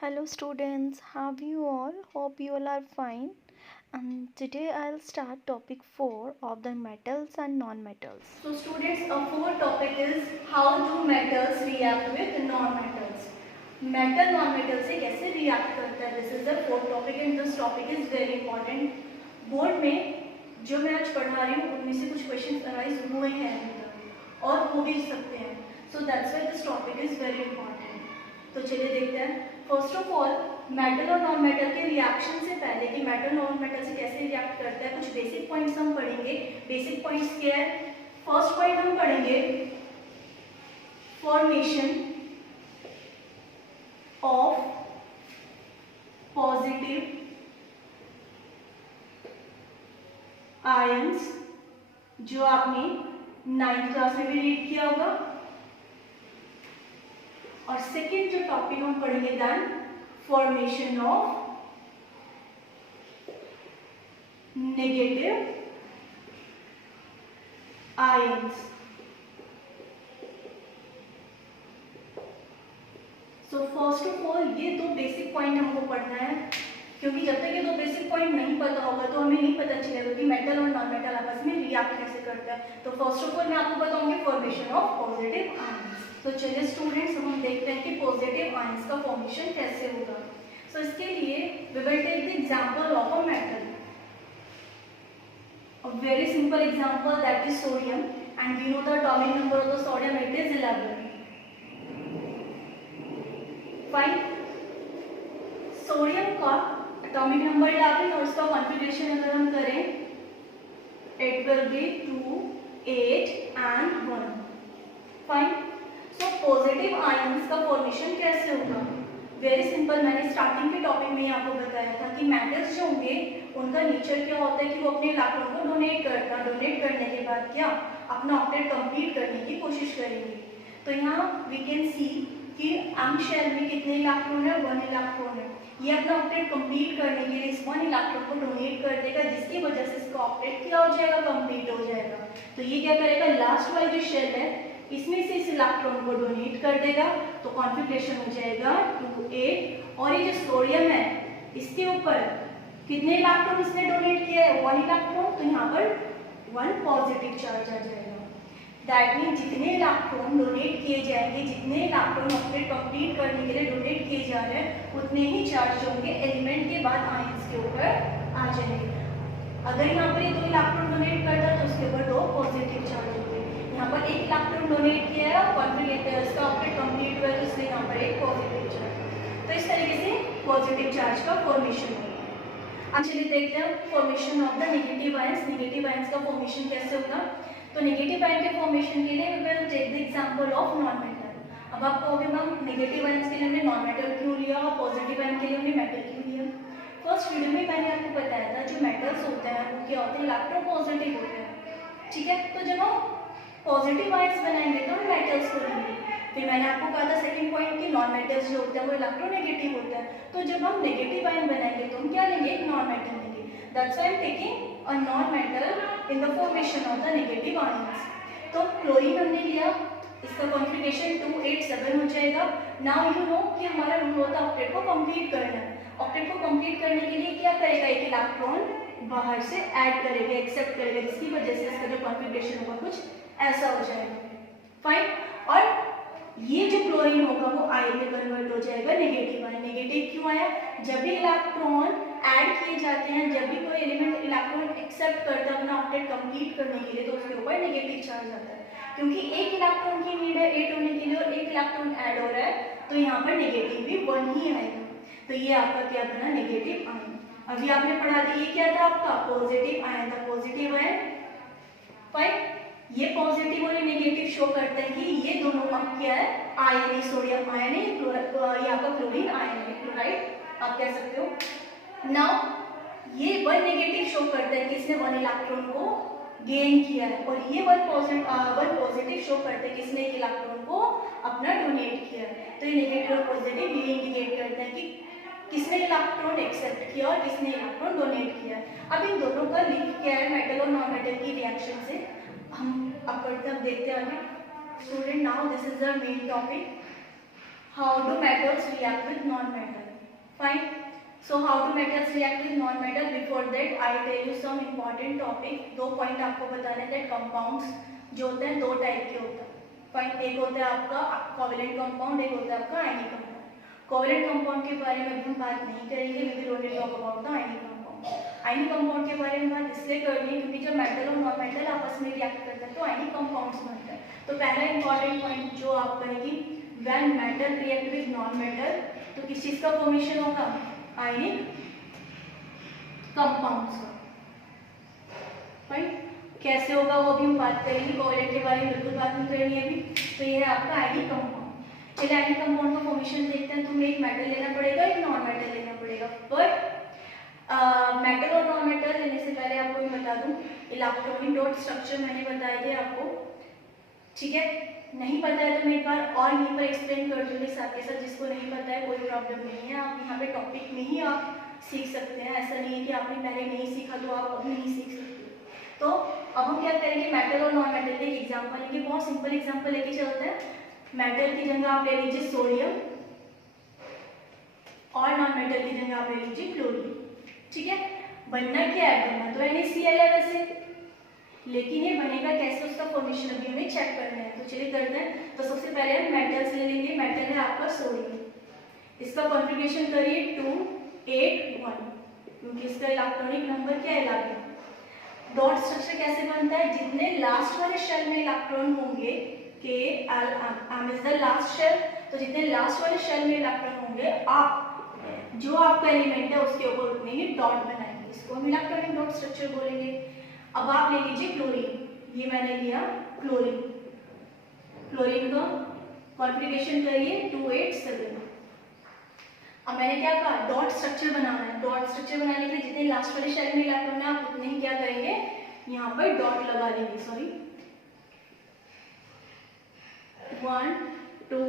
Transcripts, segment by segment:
Hello students, how are you all? Hope you all are fine. And today I'll start topic 4 of the metals and non-metals. So students, our fourth topic is how do metals react with non-metals. Metal non-metal से कैसे react करता है? This is the fourth topic and this topic is very important. Board में जो मैं आज पढ़ा रही हूँ उनमें से कुछ क्वेश्चन अराइज हुए हैं अभी तक और हो भी सकते हैं. So that's why this topic is very important. तो चलिए देखते हैं. फर्स्ट ऑफ ऑल मेटल और नॉन मेटल के रिएक्शन से पहले कि मेटल नॉन मेटल से कैसे रिएक्ट करता है कुछ बेसिक पॉइंट्स हम पढ़ेंगे. बेसिक पॉइंट्स क्या है? फर्स्ट पॉइंट हम पढ़ेंगे फॉर्मेशन ऑफ पॉजिटिव आयंस, जो आपने 9th क्लास में भी रीड किया होगा. और सेकेंड जो टॉपिक हम पढ़ेंगे then formation of negative ions. So first of all ये दो बेसिक पॉइंट हमको पढ़ना है, क्योंकि जब तक ये दो बेसिक पॉइंट नहीं पता होगा तो हमें नहीं पता चलेगा कि मेटल और नॉन मेटल आपस में रिएक्ट कैसे करता है. तो फर्स्ट ऑफ ऑल मैं आपको बताऊंगी फॉर्मेशन ऑफ पॉजिटिव आयंस. तो चलिए स्टूडेंट्स हम देखते हैं कि पॉजिटिव आयंस का फॉर्मेशन कैसे होगा. सो इसके लिए we will take the example of a metal. A very simple example, that is sodium, and we know the atomic number of the sodium, it is 11. Fine. Sodium का atomic number 11 और उसका configuration अगर हम करें it will be 2, 8 and 1. Fine. So positive ions का formation कैसे होगा? Very simple. मैंने स्टार्टिंग के टॉपिक में ही आपको बताया था कि मेटल्स जो होंगे उनका नेचर क्या होता है कि वो अपने इलेक्ट्रॉन को डोनेट करता है. डोनेट करने के बाद क्या अपना ऑक्टेट कंप्लीट करने की कोशिश करेंगे. तो यहाँ वी कैन सी कि एम शेल में कितने इलेक्ट्रॉन है? 1 इलेक्ट्रॉन है. ये अपना ऑक्टेट कंप्लीट करने के लिए इस 1 इलेक्ट्रॉन को डोनेट कर देगा, जिसकी वजह से इसका ऑक्टेट क्या हो जाएगा? कंप्लीट हो जाएगा. तो ये क्या करेगा? लास्ट वाली जो शेल है इसमें से इस इलेक्ट्रॉन को डोनेट कर देगा. तो कॉन्फ़िगरेशन हो जाएगा 2, 8. और ये जो सोडियम है इसके ऊपर कितने इलेक्ट्रॉन इसने डोनेट किया है? 1 इलेक्ट्रॉन. तो यहाँ पर 1 पॉजिटिव चार्ज आ जाएगा. दैट मीन जितने इलेक्ट्रॉन डोनेट किए जाएंगे, जितने इलेक्ट्रॉन ऑक्टेट कंप्लीट करने के लिए डोनेट किए जा रहे हैं, उतने ही चार्ज होंगे एलिमेंट के बाद आयंस के ऊपर आ जाएंगे. अगर यहाँ पर ये 2 इलेक्ट्रॉन डोनेट करता है तो उसके ऊपर 2 पॉजिटिव चार्ज होंगे. यहाँ पर 1 इलेक्ट्रॉन डोनेट किया है, कॉन्फ़िगरेशन इसका ऑक्टेट कंप्लीट हुआ है, तो इसलिए यहाँ पर एक पॉजिटिव चार्ज. तो इस तरीके से पॉजिटिव चार्ज का फॉर्मेशन होगा. अब चलिए देखते हैं formation of the negative ions. Negative ions का फॉर्मेशन कैसे होगा? तो नेगेटिव आयन के फॉर्मेशन के लिए we will take the example of non metal. अब आप कहोगे मैम नेगेटिव आयंस के लिए हमने नॉन मेटल क्यों लिया और पॉजिटिव आयन के लिए हमने मेटल क्यों लिया? फर्स्ट वीडियो में मैंने आपको बताया था जो मेटल्स होते हैं वो क्या होते हैं? इलेक्ट्रो पॉजिटिव होते हैं. ठीक है. तो जब हम पॉजिटिव आयंस बनाएंगे तो हम मेटल्स को लेंगे. फिर मैंने आपको कहा था सेकंड पॉइंट कि नॉन मेटल्स जो होते हैं वो इलेक्ट्रोनेगेटिव होते हैं. तो जब हम नेगेटिव आयन बनाएंगे तो हम क्या लेंगे? एक नॉन मेटल लेंगे. That's why I am taking a non metal in the formation of the negative ions. तो क्लोरीन हमने लिया, इसका कॉन्फ़िगरेशन 2, 8, 7 हो जाएगा. नाउ यू नो कि हमारा रूल होता है ऑक्टेट को कंप्लीट करना है. ऑक्टेट को कंप्लीट करने के लिए क्या करेगा? एक इलेक्ट्रॉन बाहर से ऐड करेगा, एक्सेप्ट करेगा, जिसकी वजह से इसका जो कॉन्फ़िगरेशन होगा कुछ ऐसा हो जाएगा. फाइन. और ये जो क्लोरीन होगा वो आयन में कन्वर्ट हो जाएगा नेगेटिव आयन. नेगेटिव क्यों आया? जब भी इलेक्ट्रॉन ऐड किए जाते हैं, जब भी कोई एलिमेंट इलेक्ट्रॉन एक्सेप्ट करता है अपना ऑक्टेट कंप्लीट करने के लिए, तो उसके ऊपर नेगेटिव चार्ज आता है. क्योंकि एक इलेक्ट्रॉन की नीड है 8 होने के लिए और एक इलेक्ट्रॉन ऐड हो रहा है, तो यहाँ पर नेगेटिव भी 1 ही आएगा. तो ये आपका क्या बना? Negative ion. अभी आपने पढ़ा दिया ये क्या था? आपका पॉजिटिव आयन था. Positive ion. फाइन. ये पॉजिटिव और ये नेगेटिव शो करते हैं कि ये दोनों का क्या है? आयन है. सोडियम आयन है, ये आपका क्लोरीन आयन है, क्लोराइड आप कह सकते हो. नाउ ये 1 नेगेटिव शो करता है कि इसने 1 इलेक्ट्रॉन को गेन किया है, और ये 1 पॉजिटिव शो करते हैं कि इसने एक इलेक्ट्रॉन को अपना डोनेट किया है. तो ये नेगेटिव और पॉजिटिव ये इंडिकेट करते हैं कि किसने इलेक्ट्रॉन एक्सेप्ट किया और किसने इलेक्ट्रॉन डोनेट किया. अब इन दोनों का लिंक क्या है मेटल और नॉन मेटल की रिएक्शन से? हम अब देखते हैं. Student now this is the main topic, how do metals react with non metal. Fine. So how do metals react with non-metal? Before that I tell you some important topic. 2 point आपको बताने थे. Compounds जो होते हैं 2 type के होते हैं. Fine. एक होता है आपका कोवेलेंट कंपाउंड, एक होता है आपका आयनिक कंपाउंड. कोवेलेंट कंपाउंड के बारे में हम बात नहीं करेंगे. We will only talk about the ionic compound. Ionic compound के बारे में बात इसलिए करनी है क्योंकि जब मेटल और नॉन मेटल आपस में रिएक्ट करते हैं तो आयनिक कंपाउंड्स बनते हैं. तो पहला इंपॉर्टेंट पॉइंट जो आप कहेंगे, when metal react with non metal तो किस चीज का फॉर्मेशन होगा? आयनिक कंपाउंड्स का. राइट. कैसे होगा वो भी हम बात करेंगे. कोवेलेंट के बारे में बिल्कुल बात नहीं करनी है अभी. तो ये है आपका आयनिक कंपाउंड. चलिए आयनिक कंपाउंड का फॉर्मेशन देखते हैं. तो हमें एक मेटल लेना पड़ेगा, एक नॉन मेटल लेना पड़ेगा. बट मेटल और नॉन मेटल लेने से पहले आपको मैं बता दूं, इलेक्ट्रॉनिक डॉट स्ट्रक्चर मैंने बताए थे आपको. ठीक है. नहीं पता है तो मैं एक बार और यहीं पर एक्सप्लेन कर दूंगी साथ के साथ. जिसको नहीं पता है कोई प्रॉब्लम नहीं है, आप यहाँ पे टॉपिक में ही आप सीख सकते हैं. ऐसा नहीं है कि आपने पहले नहीं सीखा तो आप अब नहीं सीख सकते. तो अब हम क्या करेंगे, मेटल और नॉन मेटल के एक एग्जाम्पल लेंगे. बहुत सिंपल एग्जाम्पल लेके चलते हैं. मेटल की जगह आप ले लीजिए सोडियम और नॉन मेटल की जगह आप ले लीजिए क्लोरीन. ठीक है. बनना क्या है? बनना तो NaCl है वैसे, लेकिन ये बनेगा कैसे उसका फॉर्मेशन अभी हमें चेक करना है. तो चलिए करते हैं. तो सबसे पहले हम मेटल्स ले लेंगे. मेटल है आपका सोडियम. इसका कॉन्फ़िगरेशन करिए 2 8 1 क्योंकि इसका इलेक्ट्रॉनिक नंबर क्या है 11. डॉट स्ट्रक्चर कैसे बनता है? जितने लास्ट वाले शेल में इलेक्ट्रॉन होंगे K is the last shell. तो जितने लास्ट वाले शेल में इलेक्ट्रॉन होंगे आप जो आपका एलिमेंट है उसके ऊपर उतने ही डॉट बनाएंगे. इसको हम इलेक्ट्रॉनिक डॉट स्ट्रक्चर बोलेंगे. अब आप ले लीजिए क्लोरीन. ये मैंने लिया क्लोरीन. क्लोरीन का कॉन्फ़िगरेशन करिए 2 8 7. अब मैंने क्या कहा? डॉट स्ट्रक्चर बनाना है. डॉट स्ट्रक्चर बनाने के लिए जितने लास्ट वाले शेल में इलेक्ट्रॉन है आप उतने ही क्या करेंगे, यहाँ पर डॉट लगा लेंगे. सॉरी 1 2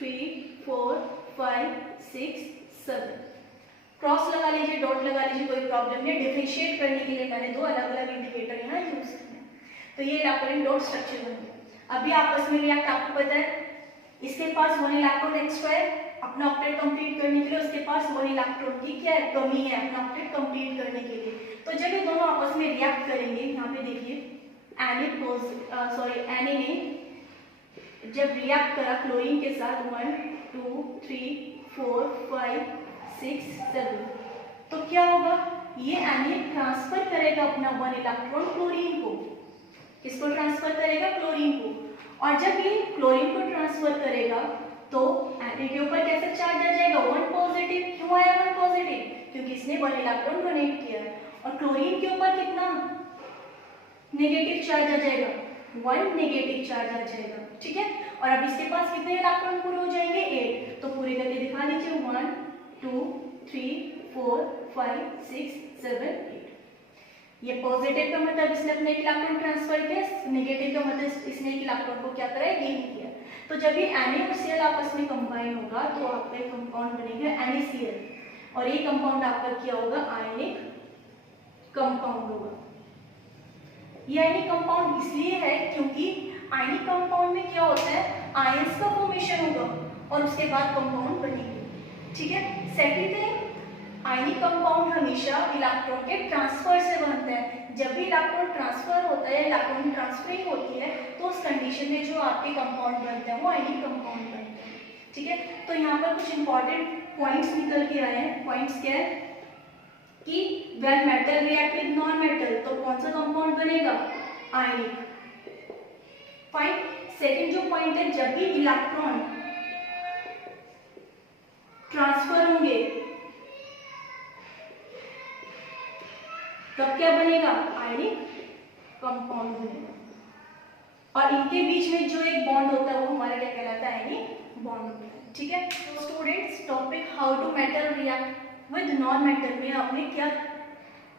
3 4 5 6 7 क्रॉस लगा लीजिए, डॉट लगा लीजिए, कोई प्रॉब्लम नहीं. डिफरेंशिएट करने के लिए मैंने 2 अलग अलग इंडिकेटर यहाँ यूज किए. तो ये इलेक्ट्रॉनिक डॉट स्ट्रक्चर बन गया. अभी आपस में रिएक्ट आपको पता है. इसके पास 1 इलेक्ट्रॉन एक्स्ट्रा है अपना ऑक्टेट कंप्लीट करने के लिए. उसके पास 1 इलेक्ट्रॉन की क्या है? कमी है अपना ऑक्टेट कंप्लीट करने के लिए. तो जब ये दोनों आपस में रिएक्ट करेंगे, यहाँ पे देखिए Na ने जब रिएक्ट करा क्लोरीन के साथ 1 2 3 4 5 6 7 तो क्या होगा? ये Na ट्रांसफर करेगा अपना 1 इलेक्ट्रॉन क्लोरीन को. किसको ट्रांसफर करेगा? क्लोरीन को. और जब ये क्लोरीन को ट्रांसफर करेगा तो Na के ऊपर कैसे चार्ज आ जाएगा? 1 पॉजिटिव. क्यों आया 1 पॉजिटिव? क्योंकि इसने 1 इलेक्ट्रॉन डोनेट किया है. और क्लोरीन के ऊपर कितना नेगेटिव चार्ज आ जाएगा? 1 नेगेटिव चार्ज आ जाएगा. ठीक है. और अब इसके पास कितने इलेक्ट्रॉन पूरे हो जाएंगे? 8. तो पूरे करके दिखा दीजिए 1 2 3 4 5 6 7 8. ये पॉजिटिव का मतलब इसने अपने इलेक्ट्रॉन ट्रांसफर किया. नेगेटिव का मतलब इसने एक इलेक्ट्रॉन को क्या करा? गेन किया. तो जब ये Na और Cl आपस में कंबाइन होगा तो आपका एक कंपाउंड बनेगा NaCl. और ये कंपाउंड आपका क्या होगा? आयनिक कंपाउंड होगा. ये आयनिक कंपाउंड इसलिए है क्योंकि आयनिक कंपाउंड में क्या होता है? आयंस का फॉर्मेशन होगा और उसके बाद कंपाउंड बनेगी. ठीक है. सेकंड थिंग, आयनिक कंपाउंड हमेशा इलेक्ट्रॉन के ट्रांसफर से बनता है. जब भी इलेक्ट्रॉन ट्रांसफर होता है, इलेक्ट्रॉन ट्रांसफरिंग होती है, तो उस कंडीशन में जो आपके कंपाउंड बनते हैं वो आयनिक कंपाउंड बनते हैं. ठीक है. तो यहाँ पर कुछ इंपॉर्टेंट पॉइंट्स निकल के आए हैं. पॉइंट्स क्या है कि when metal react with non metal तो कौन सा कंपाउंड बनेगा? आयनिक. फाइन. सेकंड जो पॉइंट है, जब भी इलेक्ट्रॉन ट्रांसफर होंगे तब क्या बनेगा? आयनिक कंपाउंड बनेगा. और इनके बीच में जो एक बॉन्ड होता है वो हमारा क्या कहलाता है? आयनिक बॉन्ड होता है. ठीक है. तो students, topic how to metal react with non metal में आपने क्या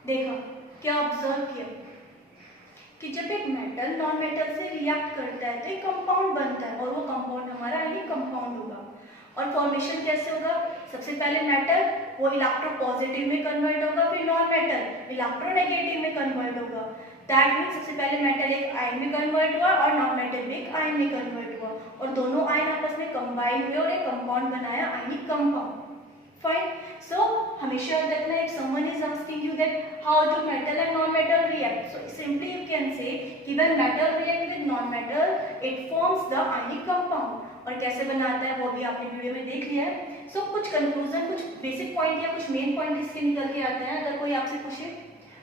देखा, क्या ऑब्जर्व किया कि जब एक मेटल नॉन मेटल से रिएक्ट करता है तो एक कंपाउंड बनता है और वो कंपाउंड हमारा आयनिक कंपाउंड होगा. और फॉर्मेशन कैसे होगा? सबसे पहले मेटल वो इलेक्ट्रो पॉजिटिव में कन्वर्ट होगा, फिर नॉन मेटल इलेक्ट्रो नेगेटिव में कन्वर्ट होगा. दैट मीन्स सबसे पहले मेटल एक आयन में कन्वर्ट हुआ और नॉन मेटल भी एक आयन में कन्वर्ट हुआ और दोनों आयन आपस में कंबाइन हुए और एक कंपाउंड बनाया, आयनिक कंपाउंड. Fine. So हमेशा याद रखना, if someone is asking you that how do metal and non-metal react, so simply you can say कि when metal react with non-metal, it forms the ionic compound. और कैसे बनाता है वो भी आपने वीडियो में देख लिया है. So कुछ कंक्लूजन, कुछ बेसिक पॉइंट या कुछ मेन पॉइंट इसके निकल के आते हैं अगर कोई आपसे पूछे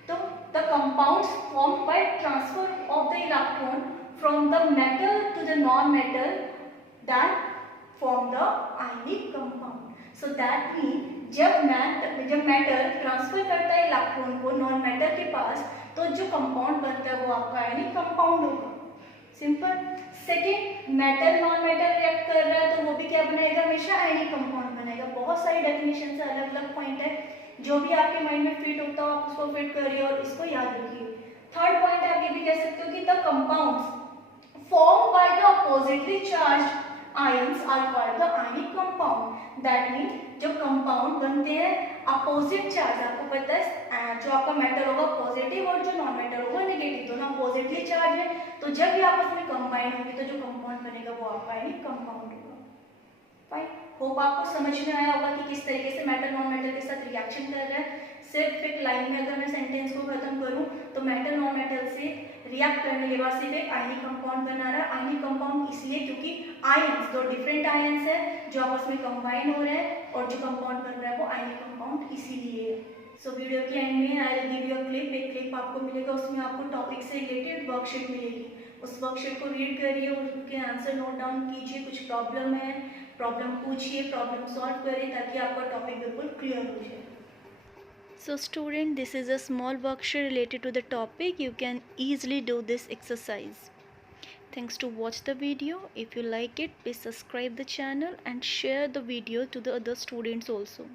तो. The compounds formed by transfer of the electron from the metal to the non-metal that form the ionic compound. So that means जब मेटल ट्रांसफर करता है इलेक्ट्रॉन को नॉन मेटल के पास, तो जो कंपाउंड बनता है वो आपका आयनिक कंपाउंड होगा. Simple. Second, metal non metal react कर रहा है तो वो भी क्या बनाएगा, हमेशा आयनिक कंपाउंड बनाएगा. बहुत सारी डेफिनेशन से अलग अलग पॉइंट है, जो भी आपके माइंड में फिट होता हो आप उसको फिट करिए और इसको याद रखिए. थर्ड पॉइंट आप ये भी कह सकते हो कि the compounds form by the oppositely charged ions are called the ionic compound. That mean जो कंपाउंड बनते हैं अपोजिट चार्ज, आपको पता है जो आपका मेटल होगा पॉजिटिव और जो नॉन मेटल होगा नेगेटिव, दोनों अपोजिटली चार्ज है, तो जब ये आपस में कंबाइन होंगे तो जो कंपाउंड बनेगा वो आपका आयनिक कंपाउंड होगा. फाइन. होप आपको समझ में आया होगा कि किस तरीके से मेटल नॉन मेटल के साथ रिएक्शन कर रहा है. सिर्फ एक लाइन में अगर मैं सेंटेंस को खत्म करूं तो मेटल नॉन मेटल से रिएक्ट करने के बाद सिर्फ एक आयनिक कंपाउंड बना रहा है. आयनिक कंपाउंड इसलिए क्योंकि आयंस, दो डिफरेंट आयंस है जो आपस में कंबाइन हो रहे हैं और जो कंपाउंड बन रहा है वो आयनिक कंपाउंड इसीलिए है. सो वीडियो के एंड में I will give you a clip. एक क्लिप आपको मिलेगा, उसमें आपको टॉपिक से रिलेटेड वर्कशीट मिलेगी. उस वर्कशीट को रीड करिए और उसके आंसर नोट डाउन कीजिए. कुछ प्रॉब्लम है, प्रॉब्लम पूछिए, प्रॉब्लम सॉल्व करिए ताकि आपका टॉपिक बिल्कुल क्लियर हो जाए. So student, this is a small worksheet related to the topic. You can easily do this exercise. Thanks to watch the video. If you like it, please subscribe the channel and share the video to the other students also.